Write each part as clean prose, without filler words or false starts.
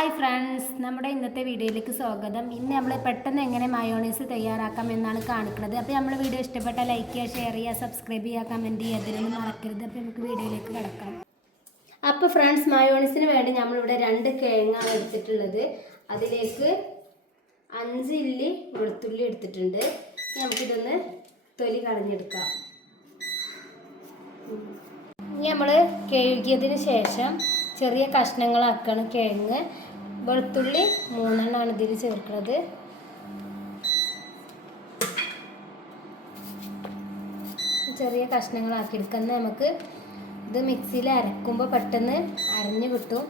Hi friends, നമ്മുടെ ഇന്നത്തെ വീഡിയോയിലേക്ക് സ്വാഗതം. ഇന്ന് നമ്മൾ പെട്ടെന്ന് എങ്ങനെ മയോണൈസ് തയ്യാറാക്കാം എന്നാണ് കാണിക്കുന്നത്. അപ്പോൾ നമ്മൾ വീഡിയോ ഇഷ്ടപ്പെട്ടാൽ ലൈക്ക് ചെയ്യുക, ഷെയർ ചെയ്യുക, സബ്സ്ക്രൈബ് ചെയ്യുക, കമൻറ്റ് ചെയ്യുക, അതിനൊന്നും മറക്കരുത്. അപ്പോൾ നമുക്ക് വീഡിയോയിലേക്ക് കിടക്കാം. അപ്പോൾ ഫ്രണ്ട്സ്, മയോണൈസിന് വേണ്ടി നമ്മളിവിടെ 2 കിഴങ്ങാണ് എടുത്തിട്ടുള്ളത്. അതിലേക്ക് 5 ഇല്ലി വെളുത്തുള്ളി എടുത്തിട്ടുണ്ട്. നമുക്കിതൊന്ന് തൊലി കളഞ്ഞെടുക്കാം. ഇനി നമ്മൾ കഴുകിയതിന് ശേഷം ചെറിയ കഷ്ണങ്ങളാക്കണം കിഴങ്ങ്. വെളുത്തുള്ളി 3 എണ്ണമാണ് ഇതിൽ ചേർക്കുന്നത്. ചെറിയ കഷ്ണങ്ങളാക്കി എടുക്കുന്ന നമുക്ക് ഇത് മിക്സിയിൽ അരക്കുമ്പോൾ പെട്ടെന്ന് അരഞ്ഞു കിട്ടും.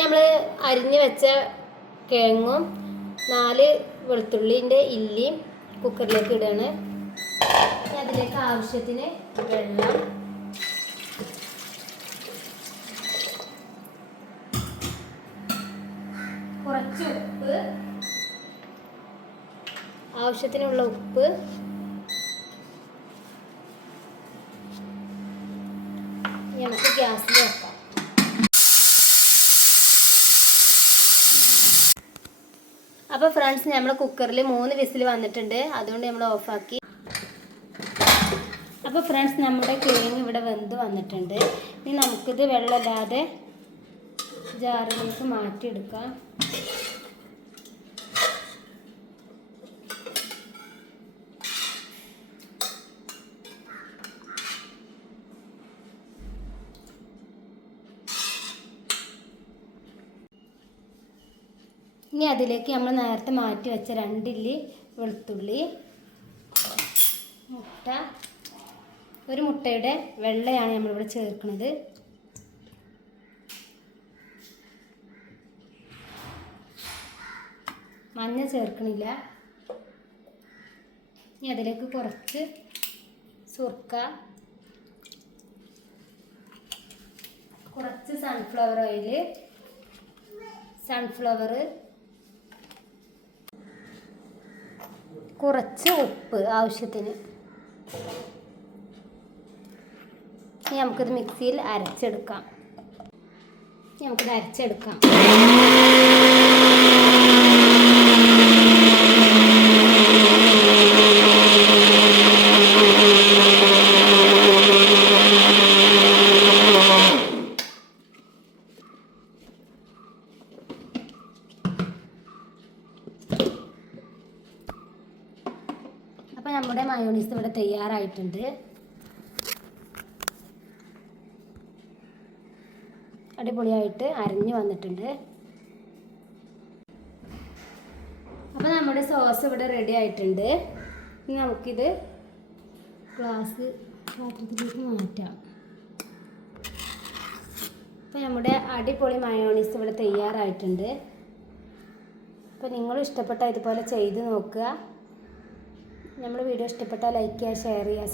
നമ്മൾ അരിഞ്ഞു വെച്ച കിഴങ്ങും 4 വെളുത്തുള്ളിൻ്റെ ഇല്ലിയും കുക്കറിലേക്ക് ഇടുകയാണ്. അതിലേക്ക് ആവശ്യത്തിന് വെള്ളം, കുറച്ച് ഉപ്പ്, ആവശ്യത്തിനുള്ള ഉപ്പ്, നമുക്ക് ഗ്യാസിൽ വെക്കാം. അപ്പോൾ ഫ്രണ്ട്സ്, നമ്മൾ കുക്കറിൽ 3 വിസിൽ വന്നിട്ടുണ്ട്, അതുകൊണ്ട് നമ്മൾ ഓഫാക്കി. അപ്പോൾ ഫ്രണ്ട്സ്, നമ്മുടെ കിഴങ്ങ് ഇവിടെ വെന്ത് വന്നിട്ടുണ്ട്. ഇനി നമുക്കിത് വെള്ളമില്ലാതെ ജാറിലേക്ക് മാറ്റിയെടുക്കാം. ഇനി അതിലേക്ക് നമ്മൾ നേരത്തെ മാറ്റി വെച്ച 2 ഇല്ലി വെളുത്തുള്ളി, മുട്ട, ഒരു മുട്ടയുടെ വെള്ളയാണ് നമ്മളിവിടെ ചേർക്കുന്നത്. മഞ്ഞ ചേർക്കണില്ല. ഇനി അതിലേക്ക് കുറച്ച് സുർക്ക, കുറച്ച് സൺഫ്ലവർ ഓയിൽ, കുറച്ച് ഉപ്പ് ആവശ്യത്തിന്. ഇനി നമുക്കിത് മിക്സിയിൽ അരച്ചെടുക്കാം. അപ്പോൾ നമ്മുടെ മയോണൈസ് ഇവിടെ തയ്യാറായിട്ടുണ്ട്. അടിപൊളിയായിട്ട് അരിഞ്ഞു വന്നിട്ടുണ്ട്. അപ്പോൾ നമ്മുടെ സോസ് ഇവിടെ റെഡി ആയിട്ടുണ്ട്. ഇനി നമുക്കിത് പാത്രത്തിലേക്ക് മാറ്റാം. അപ്പോൾ നമ്മുടെ അടിപൊളി മയോണൈസ് ഇവിടെ തയ്യാറായിട്ടുണ്ട്. അപ്പോൾ നിങ്ങളും ഇഷ്ടപ്പെട്ടാൽ ഇതുപോലെ ചെയ്ത് നോക്കുക. നമ്മുടെ വീഡിയോ ഇഷ്ടപ്പെട്ടാൽ ലൈക്ക് ചെയ്യുക, ഷെയർ ചെയ്യുക.